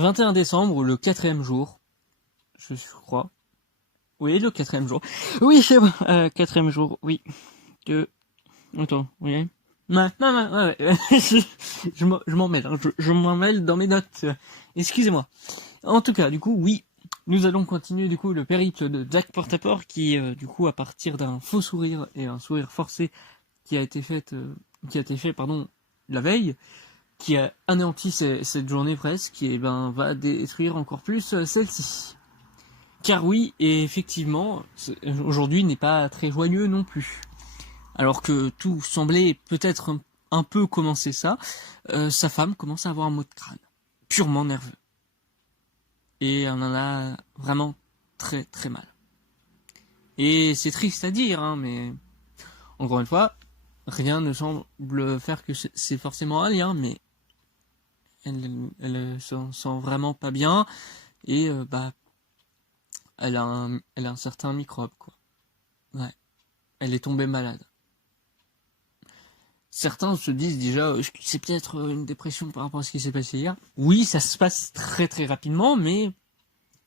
21 décembre, ou le 4e jour, je crois. Oui, le 4e jour. Oui, c'est bon, 4e jour, oui. Attends, oui. Non, ouais. Je m'en mêle, hein, je m'en mêle dans mes notes. Excusez-moi. En tout cas, du coup, oui, nous allons continuer du coup le périple de Jack Portaport qui, du coup, à partir d'un faux sourire et un sourire forcé qui a été fait, la veille, qui a anéanti cette journée presque, et ben va détruire encore plus celle-ci. Car oui, et effectivement, aujourd'hui n'est pas très joyeux non plus. Alors que tout semblait peut-être un peu commencer ça, sa femme commence à avoir un mot de crâne, purement nerveux. Et on en a vraiment très très mal. Et c'est triste à dire, hein, mais encore une fois, rien ne semble faire que c'est forcément un lien, mais elle se sent vraiment pas bien, et elle a un certain microbe, quoi. Ouais, elle est tombée malade. Certains se disent déjà, c'est peut-être une dépression par rapport à ce qui s'est passé hier. Oui, ça se passe très très rapidement, mais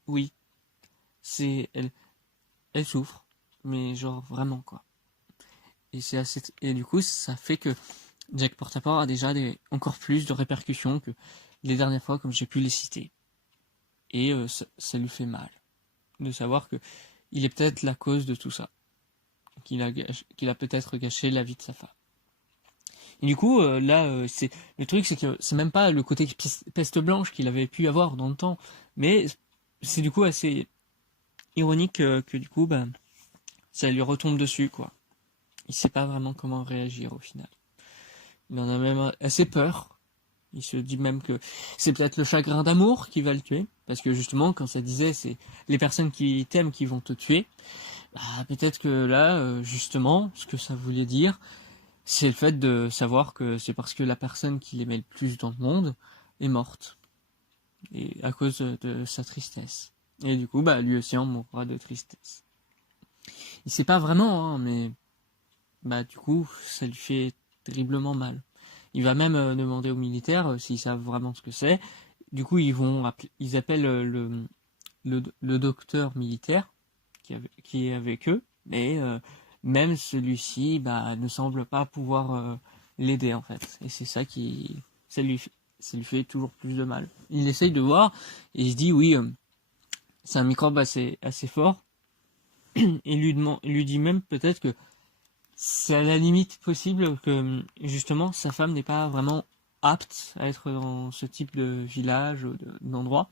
oui, elle souffre, mais genre vraiment, quoi. Et du coup, ça fait que Jack Portaport a déjà encore plus de répercussions que les dernières fois, comme j'ai pu les citer. Et ça lui fait mal de savoir que il est peut-être la cause de tout ça, qu'il a peut-être gâché la vie de sa femme. Et du coup, là, c'est le truc, c'est que c'est même pas le côté peste blanche qu'il avait pu avoir dans le temps, mais c'est du coup assez ironique que du coup, ça lui retombe dessus, quoi. Il sait pas vraiment comment réagir au final. Il en a même assez peur. Il se dit même que c'est peut-être le chagrin d'amour qui va le tuer, parce que justement, quand ça disait c'est les personnes qui t'aiment qui vont te tuer, peut-être que là, justement, ce que ça voulait dire, c'est le fait de savoir que c'est parce que la personne qu'il aimait le plus dans le monde est morte, et à cause de sa tristesse. Et du coup, lui aussi en mourra de tristesse. Il sait pas vraiment, hein, mais du coup, ça lui fait terriblement mal. Il va même demander aux militaires s'ils savent vraiment ce que c'est. Du coup, ils appellent le docteur militaire qui est avec eux, mais même celui-ci ne semble pas pouvoir l'aider en fait. Et c'est ça ça lui fait toujours plus de mal. Il essaye de voir et il se dit oui, c'est un microbe assez fort. Et lui dit même peut-être que c'est à la limite possible que justement sa femme n'est pas vraiment apte à être dans ce type de village ou d'endroit,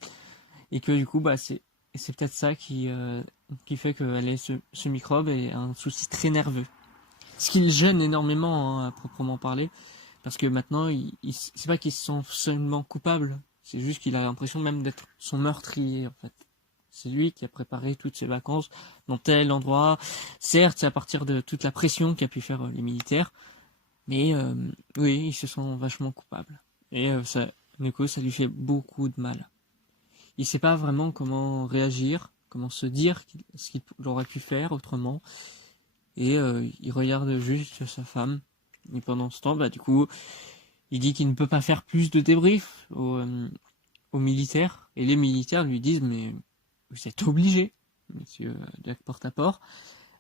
et que du coup c'est peut-être ça qui fait qu'elle ait ce microbe et un souci très nerveux. Ce qui le gêne énormément, hein, à proprement parler, parce que maintenant c'est pas qu'il se sent seulement coupable, c'est juste qu'il a l'impression même d'être son meurtrier en fait. C'est lui qui a préparé toutes ses vacances dans tel endroit. Certes, c'est à partir de toute la pression qu'a pu faire les militaires, mais oui, il se sent vachement coupable. Et du coup, ça lui fait beaucoup de mal. Il sait pas vraiment comment réagir, comment se dire ce qu'il aurait pu faire autrement. Et il regarde juste sa femme. Et pendant ce temps, du coup, il dit qu'il ne peut pas faire plus de débriefs aux militaires. Et les militaires lui disent, mais vous êtes obligé, monsieur Jack Portaport,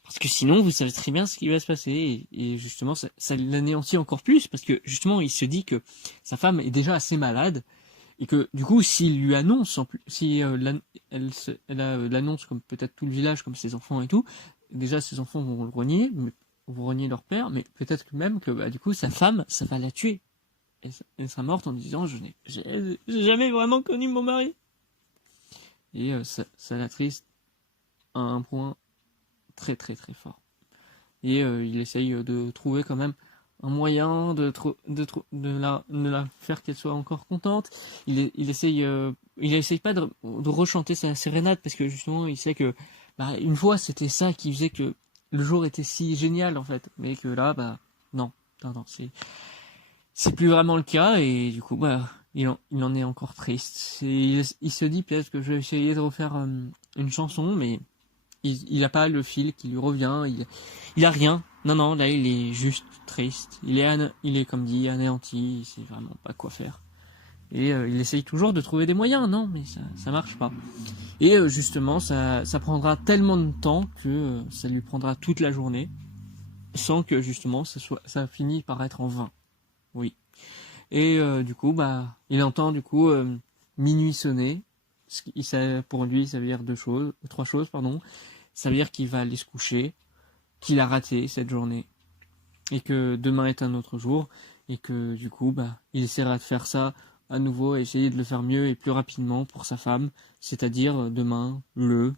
parce que sinon vous savez très bien ce qui va se passer, et justement ça l'anéantit encore plus, parce que justement il se dit que sa femme est déjà assez malade, et que du coup s'il lui annonce, si elle l'annonce comme peut-être tout le village, comme ses enfants et tout, déjà ses enfants vont le renier, vont renier leur père, mais peut-être même que du coup sa femme, ça va la tuer. Elle sera morte en disant j'ai jamais vraiment connu mon mari. Et ça l'attriste à un point très très très fort. Et il essaye de trouver quand même un moyen de la faire qu'elle soit encore contente. Il essaye pas de rechanter sa sérénade, parce que justement il sait que une fois c'était ça qui faisait que le jour était si génial en fait, mais que là non, c'est plus vraiment le cas, et du coup il en est encore triste. Il se dit peut-être que je vais essayer de refaire une chanson, mais il a pas le fil qui lui revient, il a rien. Non, là il est juste triste. Il est comme dit anéanti, il sait vraiment pas quoi faire. Et il essaye toujours de trouver des moyens, non, mais ça marche pas. Et justement, ça prendra tellement de temps que ça lui prendra toute la journée, sans que justement ça finisse par être en vain. Oui. Et du coup, bah, il entend du coup minuit sonner. Pour lui, ça veut dire trois choses, pardon. Ça veut dire qu'il va aller se coucher, qu'il a raté cette journée, et que demain est un autre jour, et que du coup, bah, il essaiera de faire ça à nouveau, et essayer de le faire mieux et plus rapidement pour sa femme, c'est-à-dire demain, le